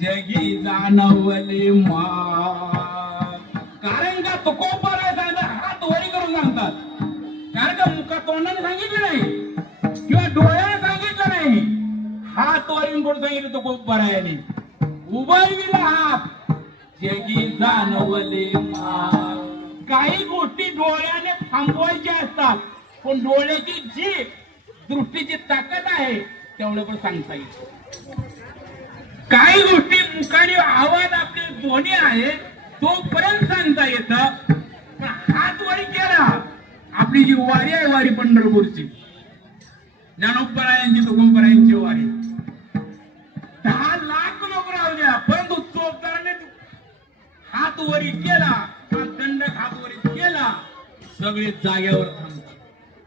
जगी जाणवले मा. कारण का तुकोबर हात वरी करून सांगतात. कारण का मुका तोंडाने सांगितलं नाही? किंवा डोळ्याने सांगितलं नाही? हात वरील करून सांगितलं तुकोबर आहे उभयविला हात जगी जाणवले मा. काही गोष्टी डोळ्याने थांबवायच्या असतात पण डोळ्याची जी दृष्टीची ताकद आहे तेवढं पण सांगता येईल. काही गोष्टी मुखाने आवाज आपले दोन्ही आहे तो तोपर्यंत सांगता येत. पण हात वारी केला आपली जी वारी आहे वारी पंढरपूरची. ज्ञानोपरायांची तुकोपरायांची वारी. दहा लाख लोक राहल्या परंतु चोपदाराने हात वरी केला दंडक हात वरी केला सगळे जाग्यावर थांबले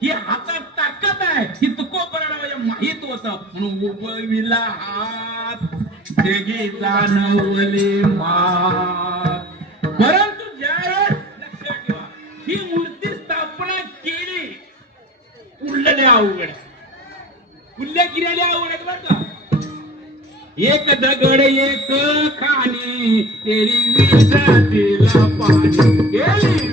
ही हातात ताकद आहे ही तुकोपराला माहीत होत म्हणून उभविला हात. जगी जाणवले मात. परंतु ज्यावेळेस लक्षात ठेवा ही मूर्ती स्थापना केली उरलेले अवघड. उल्ल्या गिऱ्याले अवघड बर का? एक दगड एक खाणी तेरी पाणी गेली.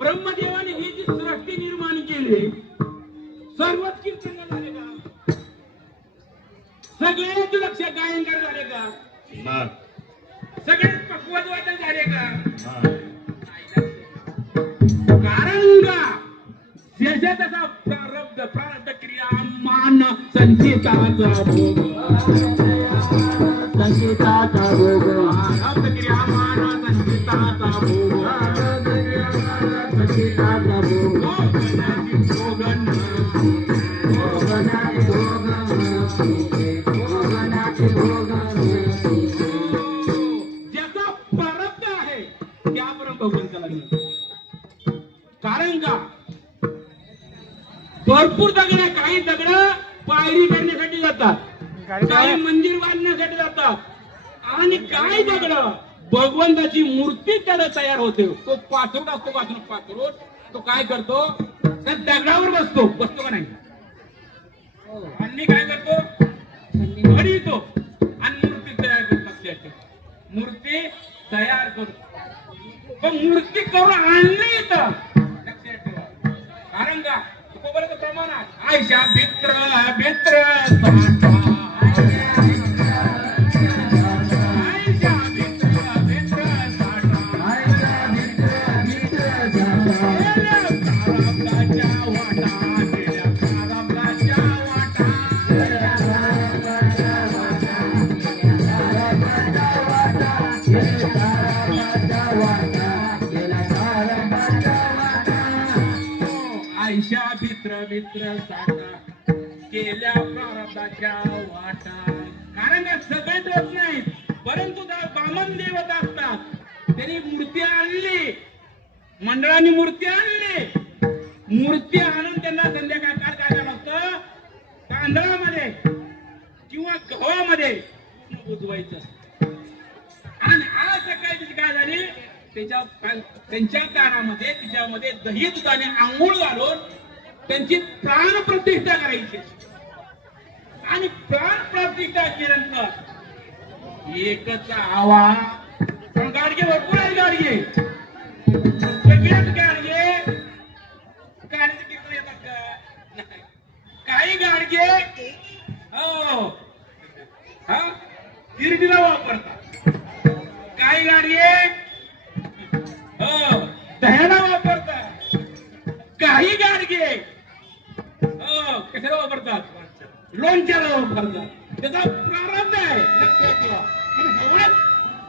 ब्रह्मदेवाने ही जी सृष्टी निर्माण केली सर्वच कीर्तन झाले का? सगळेच लक्ष गायनकार झाले का? सगळेच पक्वत वादन झाले का? कारण का? जसे तसा प्रारब्ध प्रारब्ध क्रिया मान संचिताचा भोग. संगीताचा भोग. ज्याचा प्रारब्ध आहे त्यापर्यंत. कारण का? भरपूर दगड. काही दगड पायरी करण्यासाठी जातात. काही मंदिर बांधण्यासाठी जातात. आणि काही दगड भगवंताची मूर्ती त्याला तयार होते. तो पाथरोट असतो पाथरोट पाथरोट तो काय करतो? त्या दगडावर बसतो. बसतो का नाही? आणि काय करतो? घडवितो आणि मूर्ती तयार करतो लक्षात मूर्ती तयार करतो पण मूर्ती करून आणली इथं. लक्षात ठेवा. कारण का? प्रमाणात आयशा भित्र भित्र आयशा मित्र मित्र साठा केल्या प्रारंभाच्या वाटा. कारण या सगळे होत नाहीत परंतु त्या बामन देवत असतात. त्यांनी मूर्ती आणली. मंडळाने मूर्ती आणली. मूर्ती आणून त्यांना संध्याकाळ काय करायला लागतं तांदळामध्ये किंवा गव्हामध्ये बुजवायचं आणि आज सकाळची काय झाली? त्याच्या त्यांच्या कानामध्ये तिच्यामध्ये दही दुधाने आंघोळ घालून त्यांची प्राण प्रतिष्ठा करायची. आणि प्राण प्रतिष्ठा केल्यानंतर एकच आवाज पण गाडगे भरपूर आहे गाडगे. सगळेच गाडगे. गाडीचे कीर्तन येतात का? काही गाडगे हो. हा? गिरडीला वापरतात. काही गाडगे दह्याला वापरतात. काही गाडगे. हो, कशाला वापरतात? लोणच्याला वापरतात. त्याचा प्रारंभ आहे. लक्षात ठेवा.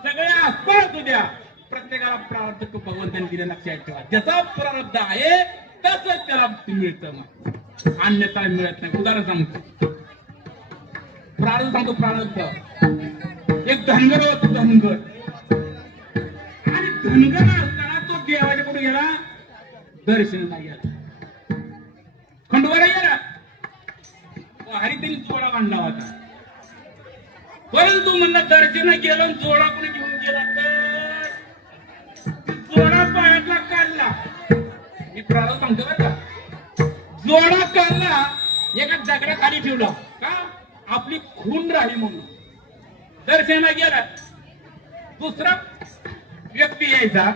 सगळ्या आसपास उद्या प्रत्येकाला प्रारब्ध भगवंतांनी दिले लक्षात ठेवा. ज्याचा प्रारब्ध आहे तसंच त्याला मिळतं मग. अन्यथा मिळत नाही. उदाहरण सांगतो. प्रारब्ध सांगतो प्रारब्ध. एक धनगर होतो धनगर. आणि धनगर मुक्ती आवाज कुठे गेला? दर्शनाला गेला. खंडोबाला गेला. हरी त्यांनी जोडा बांधला होता. परंतु म्हणलं दर्शन केलं आणि जोडा कोणी घेऊन गेला तर? जोडा पायातला काढला मी प्रारंभ सांगतो बरं का. जोडा काढला एका दगडा खाली ठेवला. का? आपली खून राही म्हणून. दर्शना गेला. दुसरा व्यक्ती यायचा.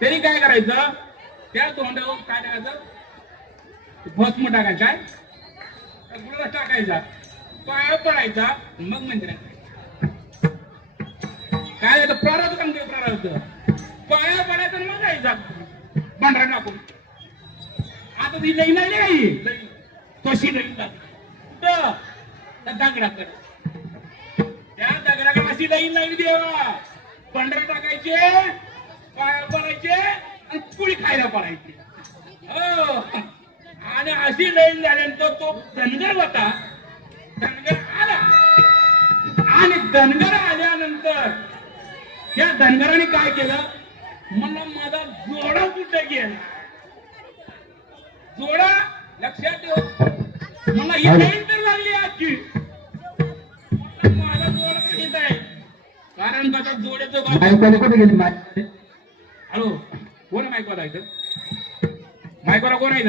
तरी काय करायचं? त्या तोंडावर काय टाकायचं? भस्म टाकायचं. काय गुळाचा टाकायचा. पाया पडायचा. मग मंदिरात काय झालं? प्रारब्ध सांगतोय प्रारब्ध. पाया पडायचा मग जायचा. पांढरा टाकून आता ती लई नाही काही लई. तशी लई दगडाकडे. त्या दगडाकडे अशी लई लावली देवा पांढरा टाकायचे. पाया पडायचे आणि पुळी खायला पडायची. हो. आणि अशी लाईन झाल्यानंतर तो धनगर होता. धनगर आला. आणि धनगर आल्यानंतर त्या धनगराने काय केलं? म्हणलं माझा जोडा कुठे गेला? जोडा लक्षात ठेव. मला ही लाईन तर लागली आजची. माझा जोडा काहीच आहे? कारण त्याचा जोड्याचं हॅलो कोण आहे मायकवाला इथं? मायकवाला कोण आहे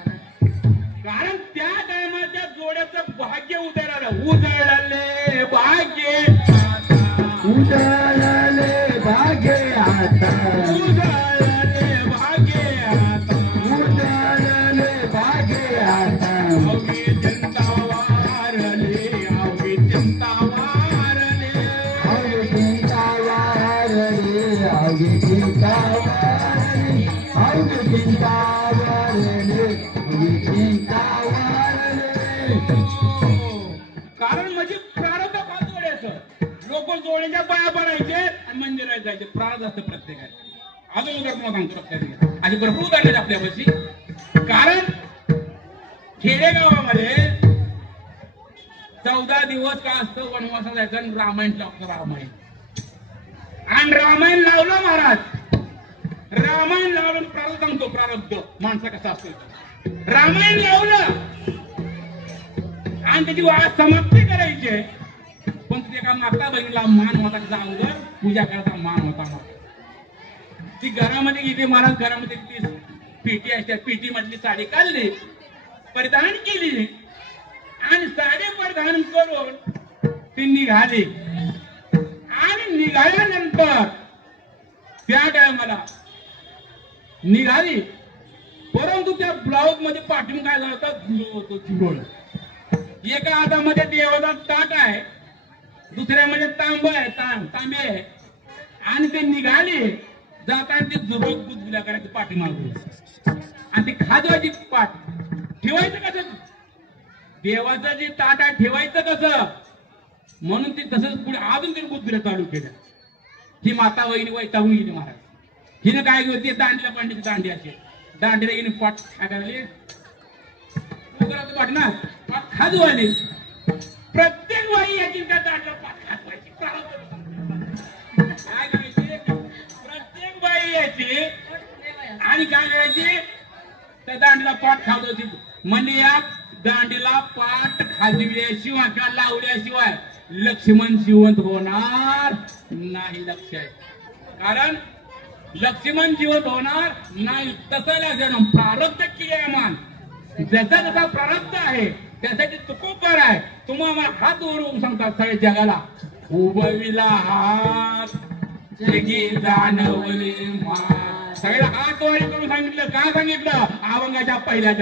कारण त्या टायमाच्या जोड्याच भाग्य उदळालं उदळले भाग्य. उदय कारण म्हणजे प्रारब्ध फार जोड्याचं लोक जोड्याच्या पाया पडायचे आणि मंदिरात जायचे. प्रारब्ध असतं प्रत्येकाचे. अजून उदाहरण तुम्हाला सांगतो प्रत्येक अशी भरपूर उदाहरण आपल्यापाशी. कारण खेडेगावामध्ये चौदा दिवस का असतं वनवासा जायचं आणि रामायण लागतं रामायण. आणि रामायण लावलं महाराज. रामायण लावलं प्रारब्ध सांगतो प्रारब्ध. माणसा कसा असतो रामायण लावलं. आणि त्याची वाद समाप्ती करायची. पण तिथे एका माता बहिणीला मान होता तिचा अगोदर पूजा करायचा मान होता. ती घरामध्ये गेली महाराज घरामध्ये ती पेटी असते पेटी मधली साडी काढली परिधान केली. आणि साडी परिधान करून ती निघाली निघाल्यानंतर त्या टायमाला निघाली. परंतु त्या ब्लाऊजमध्ये पाठवून काय झालं होतं? झुरळ होतं एका हातामध्ये देवाचा ताट आहे. दुसऱ्यामध्ये तांब आहे. तांब तांबे आहे. आणि ते निघाले. जाताना ते जुबक बुजल्या करायची पाठी मागून आणि ते खाजवायची पाठ. ठेवायचं कसं? देवाचं जे ताट आहे ठेवायचं कसं? म्हणून ते तसंच पुढे अजून ते बुद्धिला चालू केलं. ही माता वहिनी वैताहून गेली महाराज. हिने काय केलं? ते दांडीला पांडीची दांडी असे. दांडीला गेली पाठ खायला पाठ ना? पाठ खाजवाली. प्रत्येक बाई याची काय दांडला पाठ खाजवायची. काय करायची? प्रत्येक बाई याची आणि काय करायची? त्या दांडीला पाठ खाजवायची. म्हणजे या दांडीला पाठ खाजविल्याशिवाय किंवा लावल्याशिवाय? लक्ष्मण जिवंत होणार नाही लक्ष. कारण लक्ष्मण जिवंत होणार नाही तसं जन्म. प्रारब्ध क्रियामान ज्याचा जसा प्रारब्ध आहे त्यासाठी तुकोपर आहे. तुम्हाला हात वर सांगतात सगळ्या जगाला उभविला हात जगी जाणवले सगळ्या हात वर करून सांगितलं. का सांगितलं? अभंगाच्या पहिल्या